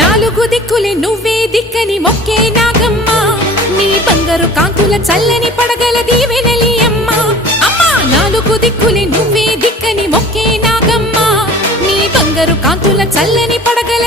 నాలుగు దిక్కులే నువ్వే దిక్కని మొక్కే నాగమ్మ నీ బంగారు కాంతుల చల్లని పడగల దీవెనలి అమ్మ అమ్మా నాలుగు దిక్కులే నువ్వే దిక్కని మొక్కే నాగమ్మ నీ బంగారు కాంతుల చల్లని పడగల